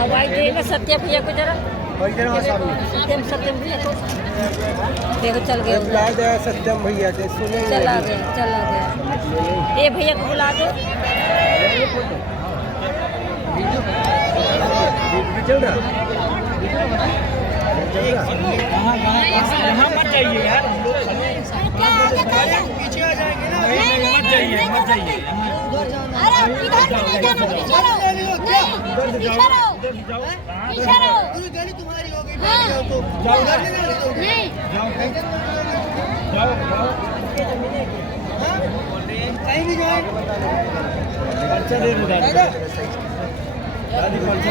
ना सत्य भैया को जरा सत्यम भैया को देखो चल गए बुला दे सत्यम भैया के सुने चला गया ये भैया को बुला दो यहाँ मत जाइए यार पीछे आ जाएंगे ना मत जाइए तुम्हारी होगी कहीं भी जाओ पर्चा दे दो दादी पर्चा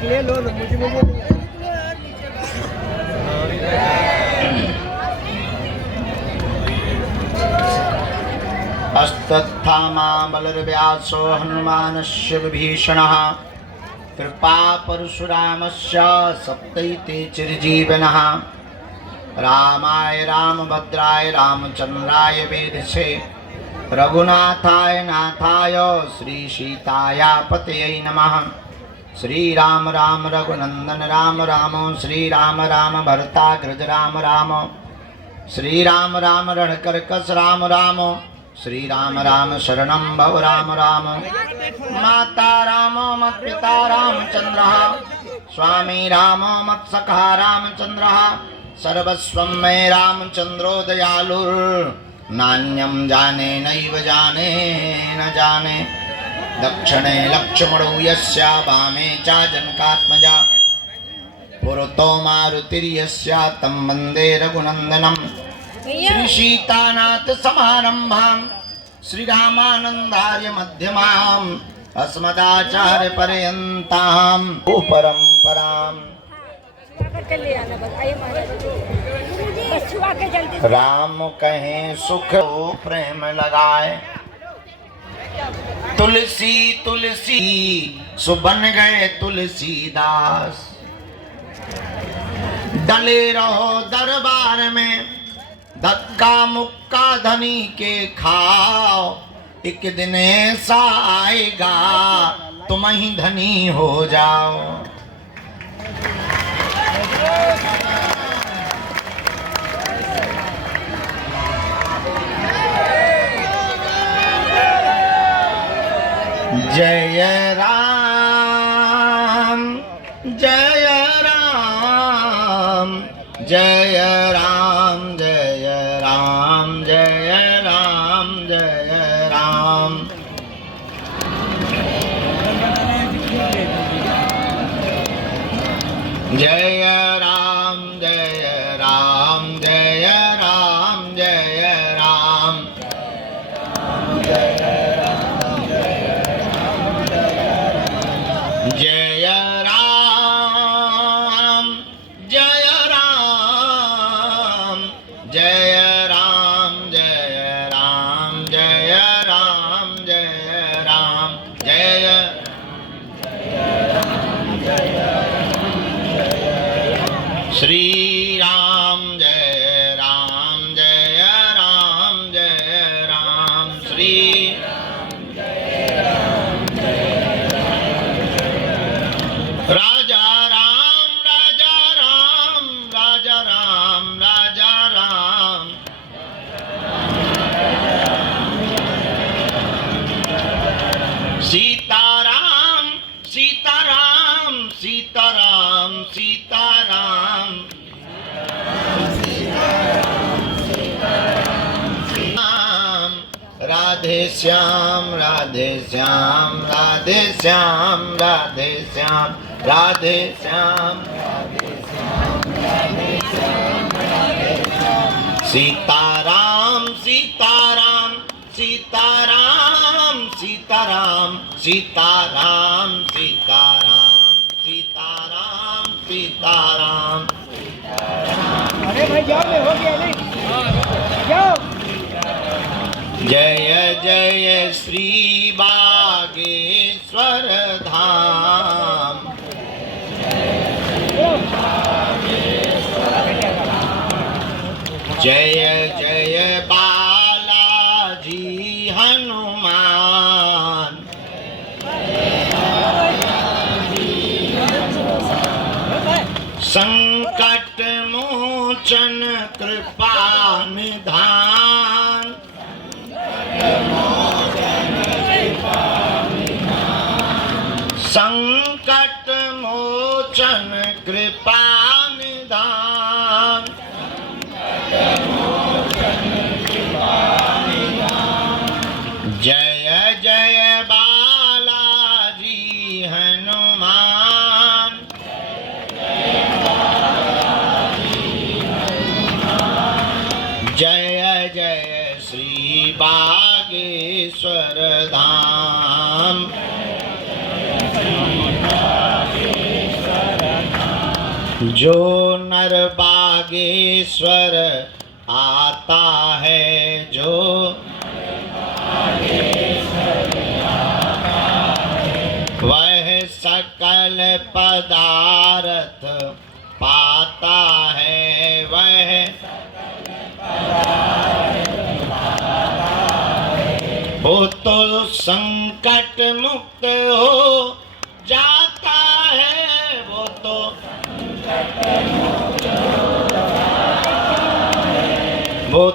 ले लो मुझे अस्तत्थामा बलर्व्यासो हनुमानस्य विभीषणः कृपा परशुरामस्य सप्तैते चिरजीवनः रामाय रामभद्राय रामचंद्राय वेधसे रघुनाथाय नाथाय श्रीसीताय पतये नमः। श्रीराम राम रघुनंदन राम राम श्रीराम राम भरताग्रज राम राम श्रीराम राम रणकर्कश राम राम श्रीराम राम शरणं भव राम राम। माता राम मत पिता रामचंद्रः स्वामी राम मत सखा रामचंद्रः सर्वस्वं मे रामचंद्रो दयालुर्नान्यं जाने नैव जाने न जाने। दक्षिणे लक्ष्मणो यस्य वामे च जनकात्मजा पुरतो मारुतिर्यस्य तं वन्दे रघुनन्दनम्। श्री सीतानाथ समारंभां श्रीरामानंदार्य मध्यमाम् अस्मदाचार्य पर्यन्तां परंपरां। राम कहें सुख प्रेम लगाए तुलसी तुलसी सुबन गए तुलसीदास। डले रहो दरबार में धक्का मुक्का धनी के खाओ एक दिन ऐसा आएगा तुम ही धनी हो जाओ। जय राम जय राम जय राम जय राम जय राम जय राम। जय राम जय राम जय राम जय राम। जय राम जय राम जय राम जय राम जय राम जय राम जय राम जय श्री राम जय राम जय राम जय राम श्री राजा राम राजा राम राजा राम राजा राम। सीताराम सीताराम सीताराम सीताराम। राधे श्याम राधे श्याम राधे श्याम राधे श्याम राधे श्याम सीताराम सीताराम सीताराम सीताराम सीताराम सीताराम सीताराम सीताराम। अरे भाई जाओ हो गया नहीं जाओ। जय जय श्री बागेश्वर धाम। संकट मोचन कृपा निधान। संकट मोचन कृपा निधान। जय जय बालाजी हनुमान। जय जय श्री बागेश्वर धाम। जो नर बागेश्वर आता है, जो वह सकल पदार्थ पाता है, वह वो तो संकट मुक्त हो जाता है, वो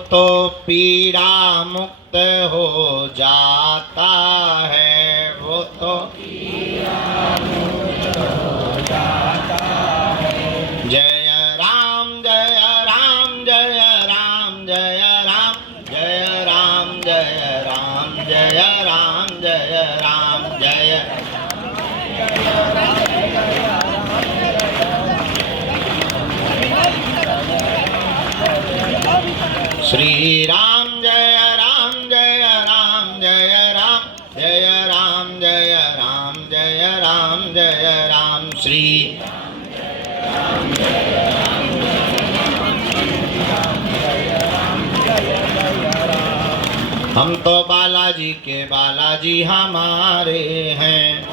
तो पीड़ा मुक्त हो जाता है, वो तो जय राम जय राम जय राम जय राम जय राम जय राम जय राम जय राम जय। श्री राम जय राम जय राम जय राम जय राम जय राम जय राम जय राम। श्री हम तो बालाजी के बालाजी हमारे हैं,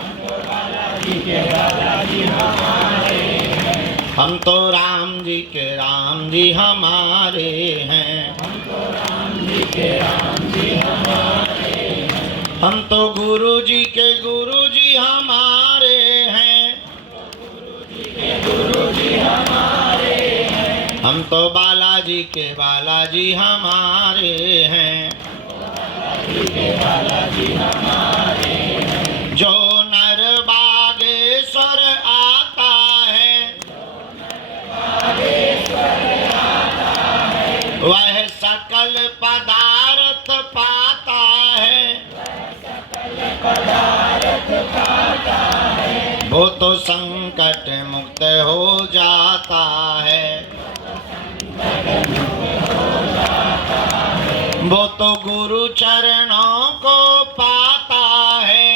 हम तो राम जी के राम जी हमारे हैं, हम तो गुरु जी के गुरु जी हमारे हैं, हम तो बालाजी के बालाजी हमारे हैं। जो नर बागेश्वर आता है, वह सकल पदार्थ पाता है, वो तो संकट मुक्त हो जाता है, वो तो गुरु चरणों को पाता है,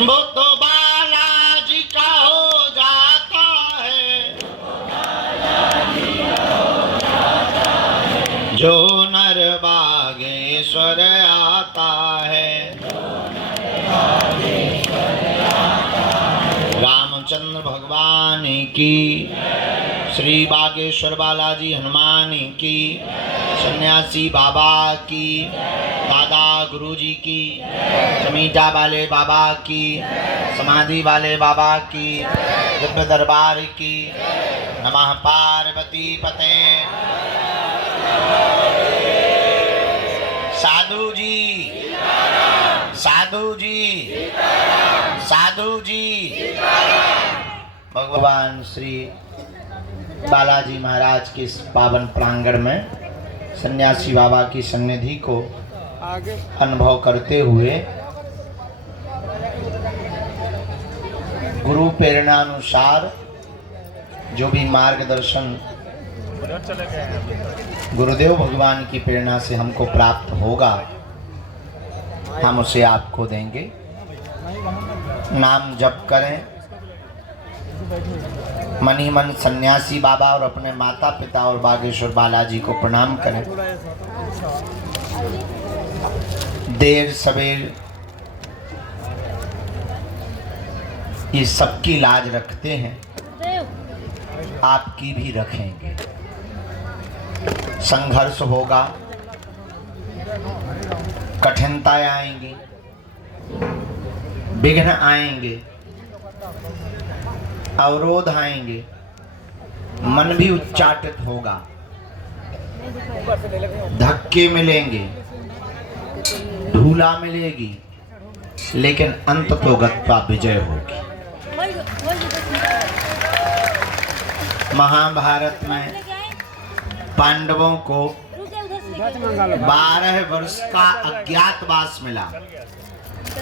वो तो बालाजी का हो जाता है, जो नर बागेश्वर आता है। रामचंद्र भगवान की, श्री बागेश्वर बालाजी हनुमान की, सन्यासी बाबा की, दादा गुरुजी की, समीटा वाले बाबा की, समाधि वाले बाबा की, दिव्य दरबार की। नमः पार्वती पते। साधु जी, साधु जी, साधु जी। भगवान श्री बालाजी महाराज के इस पावन प्रांगण में सन्यासी बाबा की सन्निधि को अनुभव करते हुए गुरु प्रेरणा अनुसार जो भी मार्गदर्शन गुरुदेव भगवान की प्रेरणा से हमको प्राप्त होगा, हम उसे आपको देंगे। नाम जप करें, मनी मन सन्यासी बाबा और अपने माता पिता और बागेश्वर बालाजी को प्रणाम करें। देर सवेर ये सबकी लाज रखते हैं, आपकी भी रखेंगे। संघर्ष होगा, कठिनताएं आएंगी, विघ्न आएंगे, अवरोध आएंगे, मन भी उच्चाटित होगा, धक्के मिलेंगे, धूला मिलेगी, लेकिन अंत तो गत्वा विजय होगी। महाभारत में पांडवों को 12 वर्ष का अज्ञातवास मिला।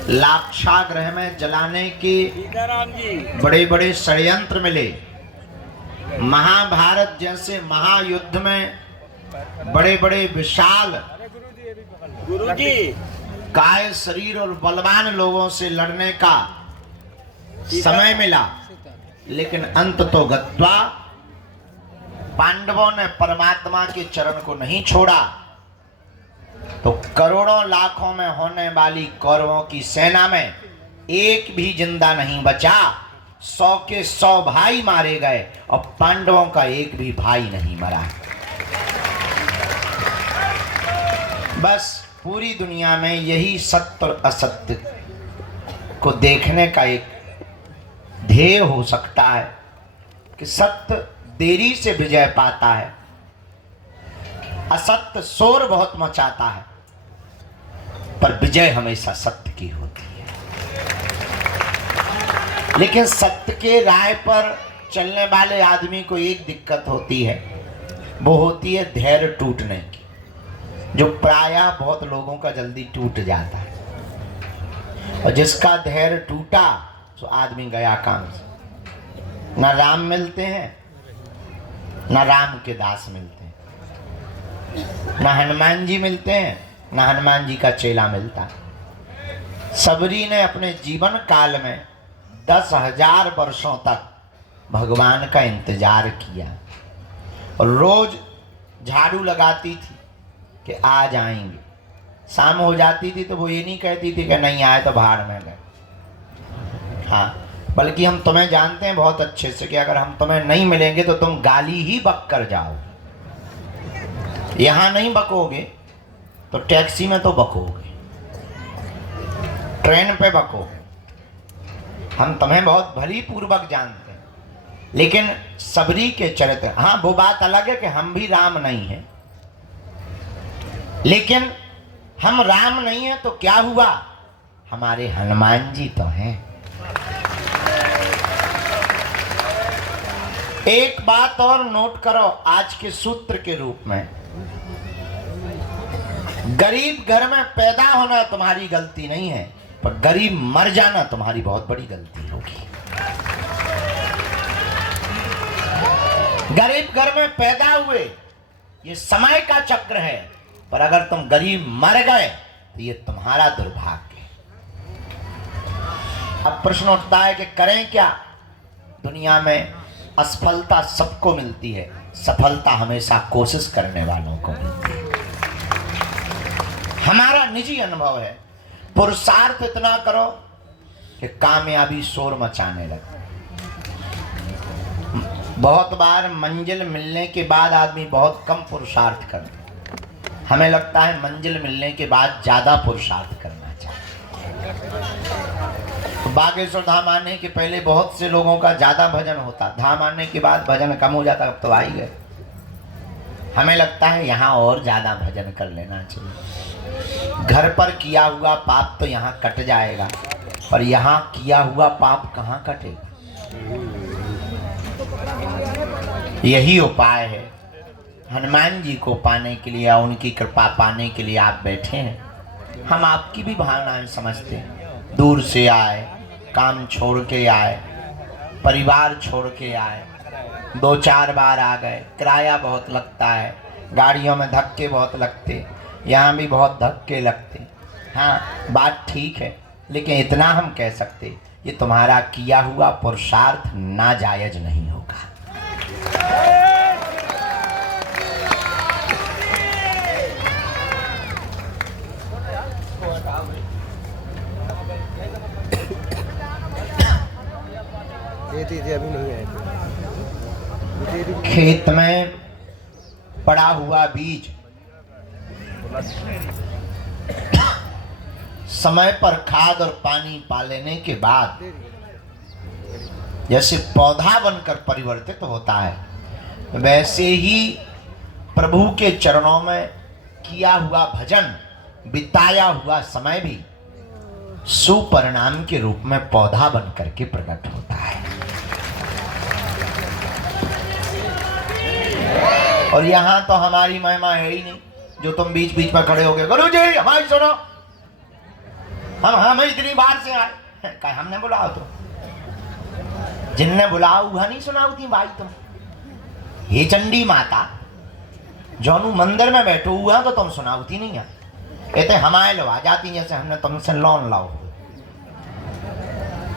लाक्षागृह में जलाने के बड़े बड़े षड्यंत्र मिले। महाभारत जैसे महायुद्ध में बड़े बड़े विशाल काय शरीर और बलवान लोगों से लड़ने का समय मिला, लेकिन अंत तो गत्वा पांडवों ने परमात्मा के चरण को नहीं छोड़ा, तो करोड़ों लाखों में होने वाली कौरवों की सेना में एक भी जिंदा नहीं बचा। 100 के 100 भाई मारे गए और पांडवों का एक भी भाई नहीं मरा। बस पूरी दुनिया में यही सत्य और असत्य को देखने का एक ध्येय हो सकता है कि सत्य देरी से विजय पाता है, असत्य शोर बहुत मचाता है, पर विजय हमेशा सत्य की होती है। लेकिन सत्य के राह पर चलने वाले आदमी को एक दिक्कत होती है, वो होती है धैर्य टूटने की, जो प्रायः बहुत लोगों का जल्दी टूट जाता है। और जिसका धैर्य टूटा तो आदमी गया काम से। न राम मिलते हैं, न राम के दास मिलते हैं, न हनुमान जी मिलते हैं, न हनुमान जी का चेला मिलता। सबरी ने अपने जीवन काल में 10,000 वर्षों तक भगवान का इंतजार किया और रोज झाड़ू लगाती थी कि आज आएंगे। शाम हो जाती थी तो वो ये नहीं कहती थी कि नहीं आए तो भाड़ में गए। हाँ, बल्कि हम तुम्हें जानते हैं बहुत अच्छे से कि अगर हम तुम्हें नहीं मिलेंगे तो तुम गाली ही बक कर जाओ। यहाँ नहीं बकोगे तो टैक्सी में तो बकोगे, ट्रेन पे बकोगे। हम तुम्हें बहुत भली पूर्वक जानते हैं, लेकिन सबरी के चरित्र, हाँ वो बात अलग है कि हम भी राम नहीं हैं, लेकिन हम राम नहीं हैं तो क्या हुआ, हमारे हनुमान जी तो हैं। एक बात और नोट करो आज के सूत्र के रूप में, गरीब घर में पैदा होना तुम्हारी गलती नहीं है, पर गरीब मर जाना तुम्हारी बहुत बड़ी गलती होगी। गरीब घर में पैदा हुए, ये समय का चक्र है, पर अगर तुम गरीब मर गए तो ये तुम्हारा दुर्भाग्य है। अब प्रश्न उठता है कि करें क्या। दुनिया में असफलता सबको मिलती है, सफलता हमेशा कोशिश करने वालों को मिलती है। हमारा निजी अनुभव है, पुरुषार्थ इतना करो कि कामयाबी शोर मचाने लगे। बहुत बार मंजिल मिलने के बाद आदमी बहुत कम पुरुषार्थ करता है। हमें लगता है मंजिल मिलने के बाद ज्यादा पुरुषार्थ करना चाहिए। बागेश्वर धाम आने के पहले बहुत से लोगों का ज्यादा भजन होता, धाम आने के बाद भजन कम हो जाता, अब तो आ ही गए। हमें लगता है यहाँ और ज्यादा भजन कर लेना चाहिए। घर पर किया हुआ पाप तो यहाँ कट जाएगा, पर यहाँ किया हुआ पाप कहाँ कटेगा। यही उपाय है। हनुमान जी को पाने के लिए, उनकी कृपा पाने के लिए आप बैठे हैं। हम आपकी भी भावनाएं समझते हैं। दूर से आए, काम छोड़ के आए, परिवार छोड़ के आए, 2-4 बार आ गए, किराया बहुत लगता है, गाड़ियों में धक्के बहुत लगते, यहाँ भी बहुत धक्के लगते। हाँ, बात ठीक है, लेकिन इतना हम कह सकते, ये तुम्हारा किया हुआ पुरुषार्थ नाजायज नहीं होगा। अभी नहीं आए। खेत में पड़ा हुआ बीज समय पर खाद और पानी पा लेने के बाद जैसे पौधा बनकर परिवर्तित होता है, वैसे ही प्रभु के चरणों में किया हुआ भजन, बिताया हुआ समय भी सुपरिणाम के रूप में पौधा बन करके प्रकट होता है। और यहाँ तो हमारी महिमा है ही नहीं, जो तुम बीच बीच में खड़े हो गए, गुरु जी हमारी सुनो, हम इतनी बार से आए, कहा हमने बुलाओ, तो जिनने बुलाओ वह नहीं सुनाओ थी भाई तुम। हे चंडी माता, जोनू मंदिर में बैठो हुआ तो तुम सुनावती नहीं है, कहते हमारे लो आ जाती जैसे हमने तुमसे लोन लाओ।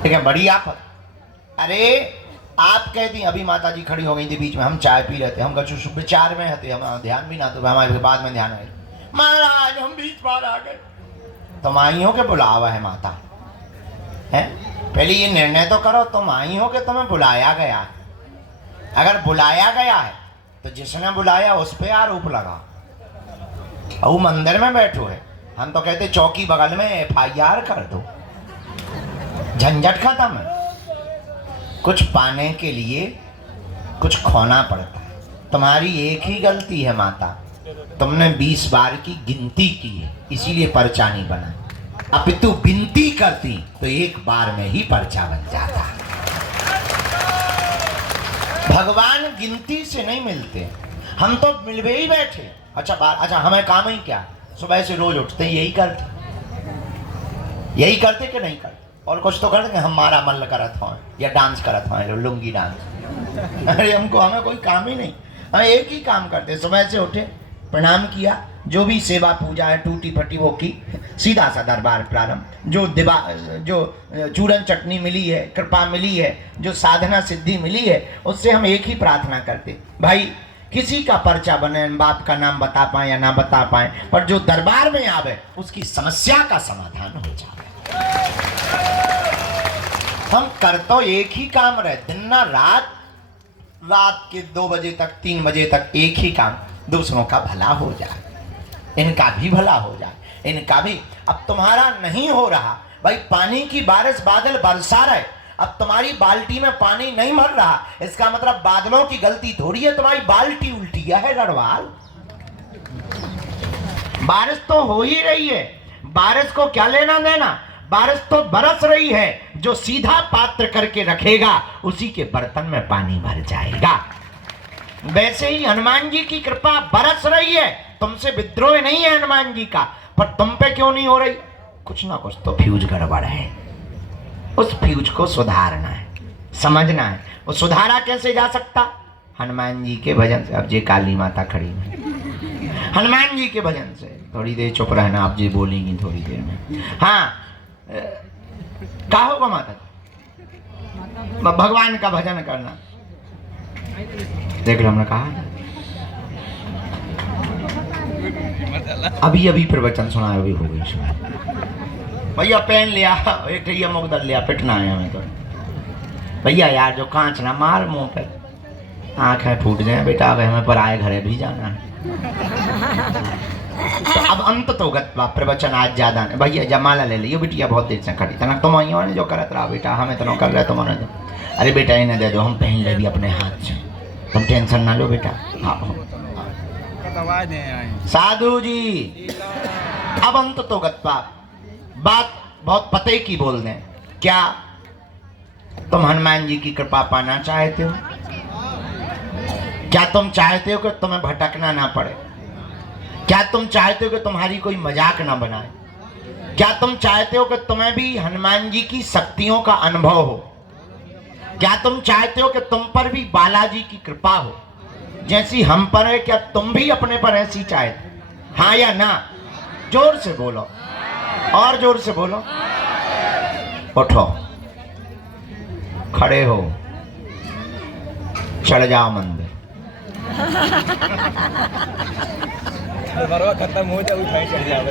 ठीक है, बड़ी आफत। अरे आप कहती, अभी माता जी खड़ी हो गई थी बीच में, हम चाय पी रहे थे, हम कछु विचार में थे, हम ध्यान भी ना, तो हमारे बाद में ध्यान आई, महाराज हम बीच बार आ गए। तुम आई हो के बुलावा है माता है, पहले ये निर्णय तो करो, तुम आई हो कि तुम्हें बुलाया गया। अगर बुलाया गया है तो जिसने बुलाया उस पे आरोप लगा। और वो मंदिर में बैठो है, हम तो कहते चौकी बगल में FIR कर दो, झंझट खत्म है। कुछ पाने के लिए कुछ खोना पड़ता है। तुम्हारी एक ही गलती है माता, तुमने 20 बार की गिनती की है, इसीलिए पर्चा नहीं बना। अपितु गिनती करती तो एक बार में ही पर्चा बन जाता। भगवान गिनती से नहीं मिलते, हम तो मिलवे ही बैठे। अच्छा हमें काम ही क्या, सुबह से रोज उठते यही करते कि नहीं करते, और कुछ तो करते, हमारा मल्ल करत हो या डांस करत हो, लुंगी डांस। अरे हमें कोई काम ही नहीं, हम एक ही काम करते, सुबह से उठे, प्रणाम किया, जो भी सेवा पूजा है टूटी फटी वो की, सीधा सा दरबार प्रारंभ। जो चूरन चटनी मिली है, कृपा मिली है, जो साधना सिद्धि मिली है, उससे हम एक ही प्रार्थना करते, भाई किसी का पर्चा बने, बाप का नाम बता पाए या ना बता पाए, पर जो दरबार में आवे उसकी समस्या का समाधान हो जाए। हम कर तो एक ही काम रहे, दिन ना रात के 2 बजे तक 3 बजे तक एक ही काम, दूसरों का भला हो जाए, इनका भी भला हो जाए, इनका भी। अब तुम्हारा नहीं हो रहा भाई, पानी की बारिश बादल बरसा रहे, अब तुम्हारी बाल्टी में पानी नहीं भर रहा, इसका मतलब बादलों की गलती थोड़ी है, तुम्हारी बाल्टी उल्टी है गढ़वाल। बारिश तो हो ही रही है, बारिश को क्या लेना देना, बारिश तो बरस रही है, जो सीधा पात्र करके रखेगा उसी के बर्तन में पानी भर जाएगा। वैसे ही हनुमान जी की कृपा बरस रही है, तुमसे विद्रोह नहीं है हनुमान जी का, पर तुम पे क्यों नहीं हो रही, कुछ ना कुछ तो फ्यूज गड़बड़ है, उस फ्यूज को सुधारना है, समझना है। वो सुधारा कैसे जा सकता, हनुमान जी के भजन से। अब जे काली माता खड़ी है, हनुमान जी के भजन से। थोड़ी देर चुप रहना, आप जी बोलेंगी थोड़ी देर में। हाँ, क्या होगा माता, भगवान का भजन करना। देख लो, हमने कहा अभी प्रवचन सुना, अभी हो गई सुना। भैया पेन लिया, एक ठैया मुकदर लिया, पिटना है हमें तो। भैया यार जो कांच ना मार मुंह पे, आंखें फूट जाए बेटा, अब हमें पर आए घरे भी जाना है। तो अब अंत तो प्रवचन आज ज्यादा नहीं। भैया जमाला ले लियो, बिटिया बहुत देर से खड़ी तना, तुम ने जो करत रहा बेटा, हमें तो कर रहे तुमने दो। अरे बेटा इन्हें दे दो, हम पहन ले भी अपने हाथ से, तुम टेंशन ना लो बेटा। हाँ साधु जी, अब अंत तो बात बहुत पते की बोल दें, क्या तुम हनुमान जी की कृपा पाना चाहते हो? क्या तुम चाहते हो कि तुम्हें भटकना ना पड़े? क्या तुम चाहते हो कि तुम्हारी कोई मजाक ना बनाए? क्या तुम चाहते हो कि तुम्हें भी हनुमान जी की शक्तियों का अनुभव हो? क्या तुम चाहते हो कि तुम पर भी बालाजी की कृपा हो जैसी हम पर है? क्या तुम भी अपने पर ऐसी चाहते? हाँ या ना? जोर से बोलो, और जोर से बोलो। उठो, खड़े हो, चढ़ जाओ मंदिर। खत्म हो जाए, चढ़ जाओ,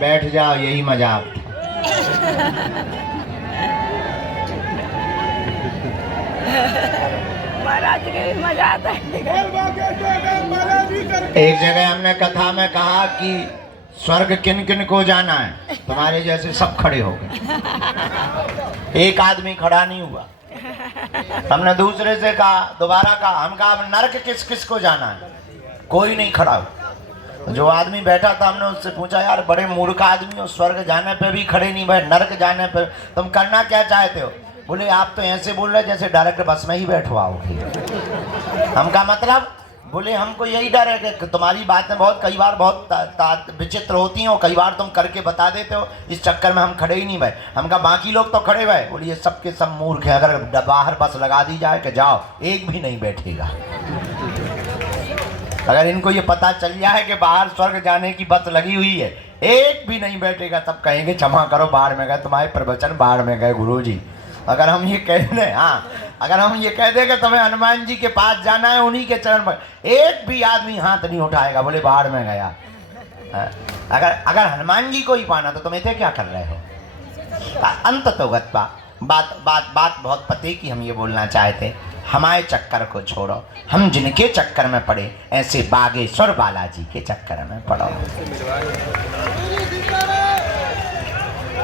बैठ जाओ, यही मजाक था। महाराज के मजा आता है। एक जगह हमने कथा में कहा कि स्वर्ग किन किन को जाना है? तुम्हारे जैसे सब खड़े हो गए, एक आदमी खड़ा नहीं हुआ। हमने दूसरे से कहा, दोबारा कहा, हम कहा अब नरक किस किस को जाना है? कोई नहीं खड़ा हुआ। जो आदमी बैठा था हमने उससे पूछा, यार बड़े मूर्ख आदमी हो, स्वर्ग जाने पे भी खड़े नहीं भाई, नरक जाने पे तुम करना क्या चाहते हो? बोले आप तो ऐसे बोल रहे जैसे डायरेक्ट बस में ही बैठवाओगे। हम कहा मतलब? बोले हमको यही डर है कि तुम्हारी बातें बहुत कई बार बहुत विचित्र होती हैं और कई बार तुम करके बता देते हो, इस चक्कर में हम खड़े ही नहीं भाई। हम कहा बाकी लोग तो खड़े भाई। बोले ये सबके सब मूर्ख हैं, अगर बाहर बस लगा दी जाए कि जाओ, एक भी नहीं बैठेगा। अगर इनको ये पता चल जाए कि बाहर स्वर्ग जाने की बस लगी हुई है, एक भी नहीं बैठेगा। सब कहेंगे क्षमा करो, बाहर में गए, तुम्हारे प्रवचन बाहर में गए गुरुजी। अगर हम ये कह दें, हाँ अगर हम ये कह दें कि तुम्हें हनुमान जी के पास जाना है, उन्हीं के चरण पर, एक भी आदमी हाथ नहीं उठाएगा, बोले बाहर में गया। अगर हनुमान जी को ही पाना तो तुम इतने क्या कर रहे हो? अंत तो गत्वा बात बहुत पते की हम ये बोलना चाहते, हमारे चक्कर को छोड़ो, हम जिनके चक्कर में पड़े ऐसे बागेश्वर बालाजी के चक्कर में पड़ो।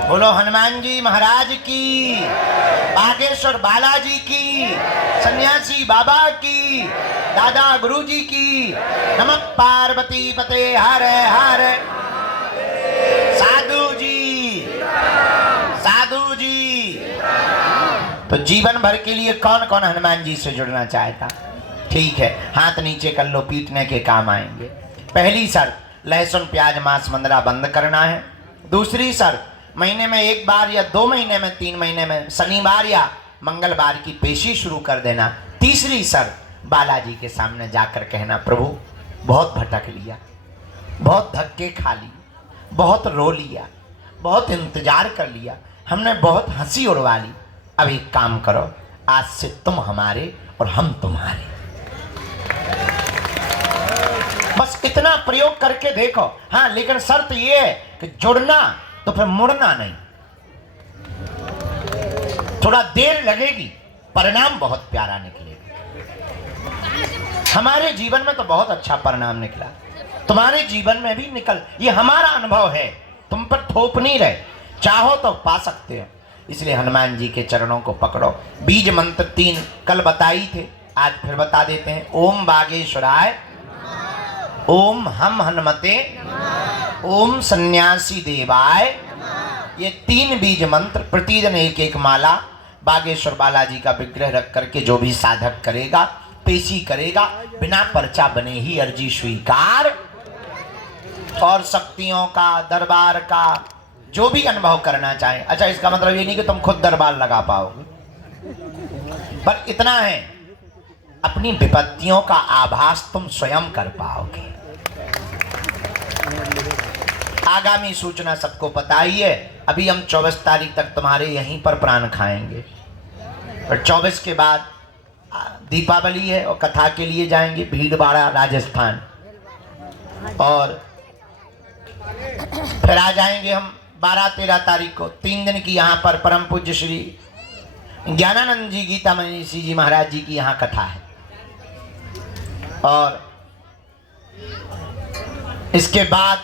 बोलो हनुमान जी महाराज की, बागेश्वर बालाजी की, सन्यासी बाबा की, दादा गुरुजी की। नमः पार्वती पते हर हर। साधु जी, साधु जी। तो जीवन भर के लिए कौन कौन हनुमान जी से जुड़ना चाहता? ठीक है, हाथ नीचे कर लो, पीटने के काम आएंगे। पहली शर्त, लहसुन प्याज मांस मंदरा बंद करना है। दूसरी शर्त, महीने में एक बार या 2 महीने में 3 महीने में शनिवार या मंगलवार की पेशी शुरू कर देना। तीसरी शर्त, बालाजी के सामने जाकर कहना, प्रभु बहुत भटक लिया, बहुत धक्के खा लिए, बहुत रो लिया, बहुत इंतजार कर लिया, हमने बहुत हंसी उड़वा ली। अब एक काम करो, आज से तुम हमारे और हम तुम्हारे। बस इतना प्रयोग करके देखो। हाँ, लेकिन शर्त ये है कि जुड़ना तो फिर मुड़ना नहीं। थोड़ा देर लगेगी, परिणाम बहुत प्यारा निकलेगा। हमारे जीवन में तो बहुत अच्छा परिणाम निकला, तुम्हारे जीवन में भी निकल, ये हमारा अनुभव है, तुम पर थोप नहीं रहे, चाहो तो पा सकते हो। इसलिए हनुमान जी के चरणों को पकड़ो। बीज मंत्र 3 कल बताई थे, आज फिर बता देते हैं। ओम बागेश्वराय, ओम हम हनुमते, ओम सन्यासी देवाय। ये 3 बीज मंत्र प्रतिदिन एक एक माला बागेश्वर बालाजी का विग्रह रख करके जो भी साधक करेगा, पेशी करेगा, बिना पर्चा बने ही अर्जी स्वीकार। और शक्तियों का, दरबार का जो भी अनुभव करना चाहे। अच्छा, इसका मतलब ये नहीं कि तुम खुद दरबार लगा पाओगे, पर इतना है, अपनी विपत्तियों का आभास तुम स्वयं कर पाओगे। आगामी सूचना सबको पता ही है। अभी हम 24 तारीख तक तुम्हारे यहीं पर प्राण खाएंगे, और 24 के बाद दीपावली है और कथा के लिए जाएंगे भीलवाड़ा राजस्थान, और फिर आ जाएंगे हम 12-13 तारीख को। 3 दिन की यहाँ पर परम पूज्य श्री ज्ञानानंद जी गीता मनीषी जी महाराज जी की यहाँ कथा है। और इसके बाद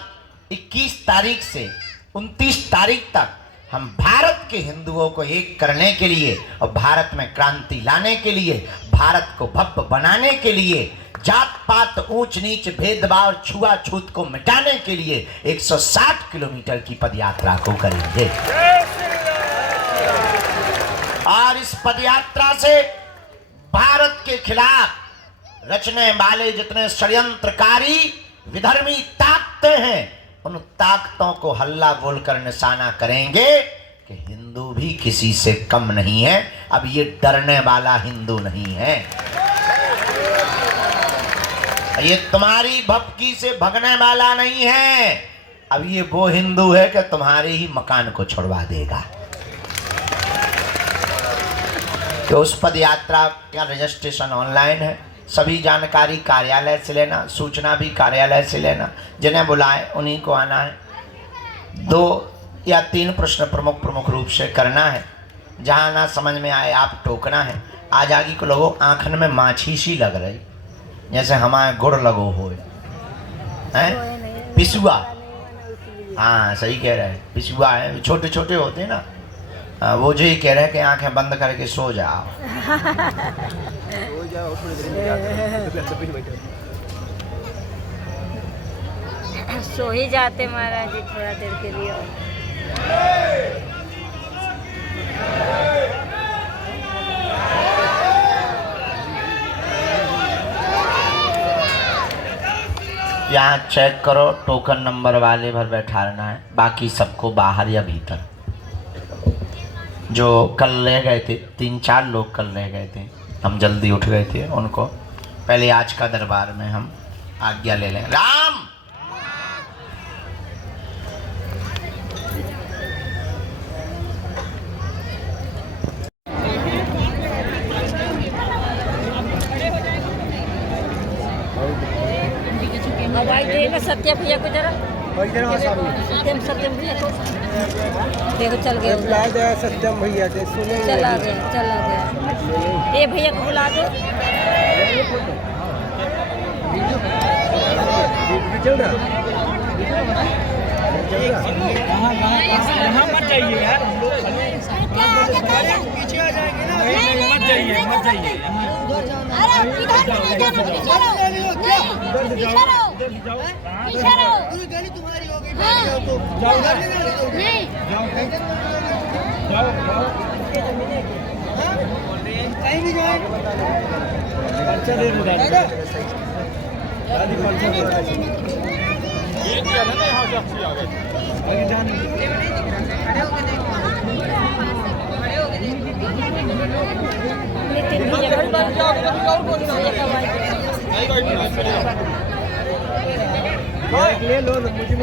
21 तारीख से 29 तारीख तक हम भारत के हिंदुओं को एक करने के लिए और भारत में क्रांति लाने के लिए, भारत को भव्य बनाने के लिए, जात पात ऊंच नीच भेदभाव छुआछूत को मिटाने के लिए 160 किलोमीटर की पदयात्रा को करेंगे। और इस पदयात्रा से भारत के खिलाफ रचने वाले जितने षड्यंत्रकारी विधर्मी ताकतें हैं, उन ताकतों को हल्ला बोलकर निशाना करेंगे कि हिंदू भी किसी से कम नहीं है। अब ये डरने वाला हिंदू नहीं है, ये तुम्हारी भपकी से भगने वाला नहीं है। अब ये वो हिंदू है कि तुम्हारे ही मकान को छुड़वा देगा। तो उस पद यात्रा का रजिस्ट्रेशन ऑनलाइन है, सभी जानकारी कार्यालय से लेना, सूचना भी कार्यालय से लेना। जिन्हें बुलाए उन्हीं को आना है। 2 या 3 प्रश्न प्रमुख रूप से करना है। जहाँ ना समझ में आए आप टोकना है। आज आगे को लोगों आँखन में माछी सी लग रही, जैसे हमारे गुड़ लगो हो है पिसुआ। हाँ सही कह रहा है, पिछुआ है, छोटे छोटे होते हैं ना। वो जो ये कह रहे हैं कि आंखें बंद करके सो जाओ। हो जाओ थोड़ी देर में जाकर सो ही जाते महाराज जी थोड़ा देर के लिए। यहाँ चेक करो, टोकन नंबर वाले भर बैठाना है, बाकी सबको बाहर या भीतर। जो कल रह गए थे, 3-4 लोग कल रह गए थे, हम जल्दी उठ गए थे, उनको पहले आज का दरबार में हम आज्ञा ले लें। राम भाई देखो सत्य भैया को जरा, और इधर वहाँ सामने सत्यम भैया को देखो, चल गए, बुला दे सत्यम भैया से सुने चला गया। ये भैया को बुला दो। चल रहा यहाँ मत जाइए यार, पीछे आ जाएंगे ना। मत जाइए मत जाइए। गली तुम्हारी होगी, कहीं भी जाए। अच्छा दे ले लो, मुझे